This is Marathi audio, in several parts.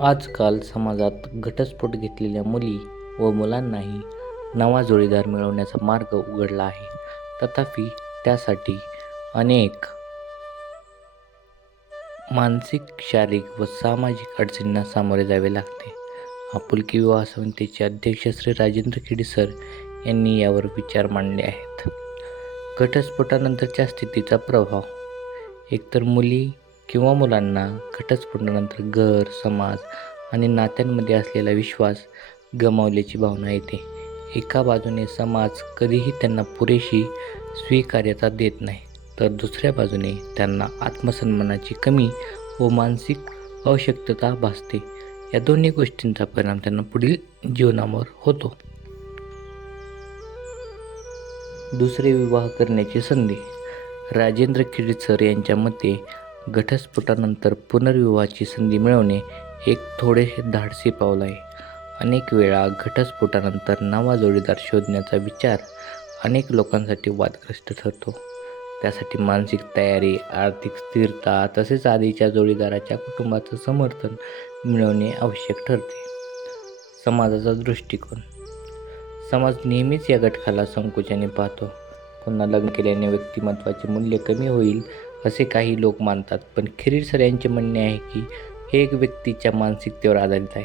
आजकाल समाजात घटस्फोट घेतलेल्या मुली व मुलांनाही नवा जोडीदार मिळवण्याचा मार्ग उघडला आहे. तथापि, त्यासाठी अनेक मानसिक, शारीरिक व सामाजिक अडचणींना सामोरे जावे लागते. आपुलकी विवाह समितीचे अध्यक्ष श्री. राजेंद्र खेडे सर यांनी यावर विचार मांडले आहेत. घटस्फोटानंतरच्या स्थितीचा प्रभाव एकतर मुली किंवा मुलांना घटस्फोटानंतर घर, समाज आणि नात्यांमध्ये असलेला विश्वास गमावल्याची भावना येते. एका बाजूने समाज कधीही त्यांना पुरेशी स्वीकार्यता देत नाही, तर दुसऱ्या बाजूने त्यांना आत्मसन्मानाची कमी व मानसिक अशक्तता भासते. या दोन्ही गोष्टींचा परिणाम त्यांना पुढील जीवनावर होतो. दुसरे विवाह करण्याची संधी राजेंद्र खेडे सर यांच्या मते, घटस्फोटानंतर पुनर्विवाहाची संधी मिळवणे एक थोडेसे धाडसी पाऊल आहे. अनेक वेळा घटस्फोटानंतर नवा जोडीदार शोधण्याचा विचार अनेक लोकांसाठी वादग्रस्त ठरतो. त्यासाठी मानसिक तयारी, आर्थिक स्थिरता तसेच आधीच्या जोडीदाराच्या कुटुंबाचं समर्थन मिळवणे आवश्यक ठरते. समाजाचा दृष्टिकोन समाज नेहमीच या घटकाला संकोचाने पाहतो. पुन्हा लग्न केल्याने व्यक्तिमत्त्वाचे मूल्य कमी होईल असे काही लोक मानतात. पण खिरीर सर यांचे म्हणणे आहे की हे एक व्यक्तीच्या मानसिकतेवर आधारित आहे.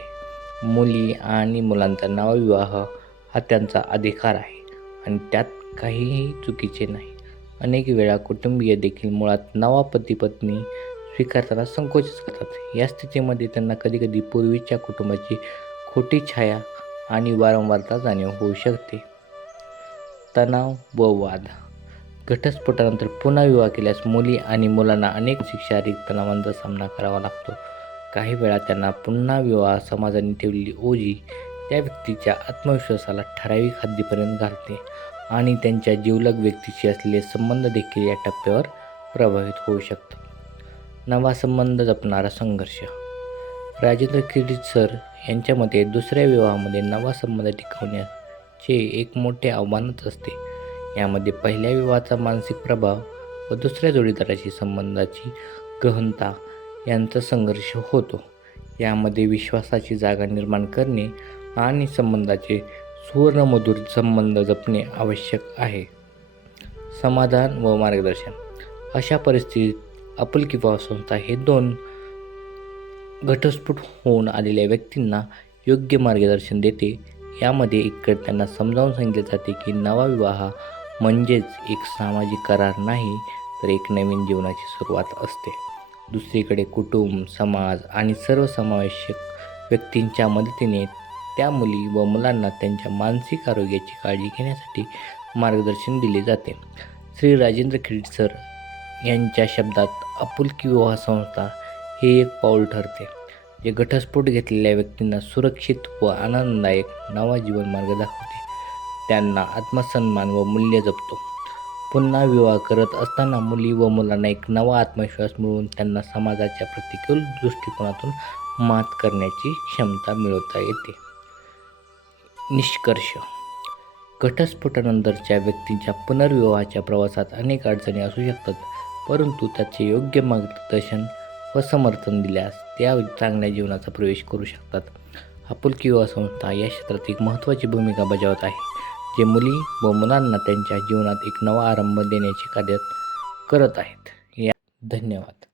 मुली आणि मुलांचा नवविवाह हा त्यांचा अधिकार आहे आणि त्यात काहीही चुकीचे नाही. अनेक वेळा कुटुंबीय देखील मुळात नवा पती-पत्नी स्वीकारताना संकोचच करतात. या स्थितीमध्ये त्यांना कधीकधी पूर्वीच्या कुटुंबाची खोटी छाया आणि वारंवारता जाणीव होऊ शकते. तणाव व वाद घटस्फोटानंतर पुन्हा विवाह केल्यास मुली आणि मुलांना अनेक शिक्षारिक तणावांचा सामना करावा लागतो. काही वेळा त्यांना पुन्हा विवाह समाजाने ठेवलेली ओझी त्या व्यक्तीच्या आत्मविश्वासाला ठराविक हद्दीपर्यंत घालते आणि त्यांच्या जीवलग व्यक्तीशी असलेले संबंध देखील या टप्प्यावर प्रभावित होऊ शकतात. नवा संबंध जपणारा संघर्ष राजेंद्र किरीट सर यांच्या मते, दुसऱ्या विवाहामध्ये नवा संबंध टिकवण्याचे एक मोठे आव्हानच असते. यामध्ये पहिल्या विवाहाचा मानसिक प्रभाव व दुसऱ्या जोडीदाराशी संबंधाची गहनता यांचा संघर्ष होतो. यामध्ये विश्वासाची जागा निर्माण करणे आणि संबंधाचे सुवर्णमधुर संबंध जपणे आवश्यक आहे. समाधान व मार्गदर्शन अशा परिस्थितीत आपुलकी किंवा संस्था हे दोन घटस्फोट होऊन आलेल्या व्यक्तींना योग्य मार्गदर्शन देते. यामध्ये इकडे त्यांना समजावून सांगितले जाते की नवा विवाह म्हणजेच एक सामाजिक करार नाही, तर एक नवीन जीवनाची सुरुवात असते. दुसरीकडे कुटुंब, समाज आणि सर्वसमावेशक व्यक्तींच्या मदतीने त्या मुली व मुलांना त्यांच्या मानसिक आरोग्याची काळजी घेण्यासाठी मार्गदर्शन दिले जाते. श्री. राजेंद्र खिडसर यांच्या शब्दात आपुलकी विवाह संस्था हे एक पाऊल ठरते, जे घटस्फोट घेतलेल्या व्यक्तींना सुरक्षित व आनंददायक नवा जीवनमार्ग दाखवते, त्यांना आत्मसन्मान व मूल्य जपतो. पुन्हा विवाह करत असताना मुली व मुलांना एक नवा आत्मविश्वास मिळवून त्यांना समाजाच्या प्रतिकूल दृष्टिकोनातून मात करण्याची क्षमता मिळवता येते. निष्कर्ष घटस्फोटानंतरच्या व्यक्तीच्या पुनर्विवाहाच्या प्रवासात अनेक अडचणी असू शकतात, परंतु त्याचे योग्य मार्गदर्शन व समर्थन दिल्यास त्या चांगल्या जीवनाचा प्रवेश करू शकतात. आपुलकी युवा संस्था या क्षेत्रात एक महत्त्वाची भूमिका बजावत आहे, जे मुली व मुलांना त्यांच्या जीवनात एक नवा आरंभ देण्याचे कार्य करत आहेत. या धन्यवाद.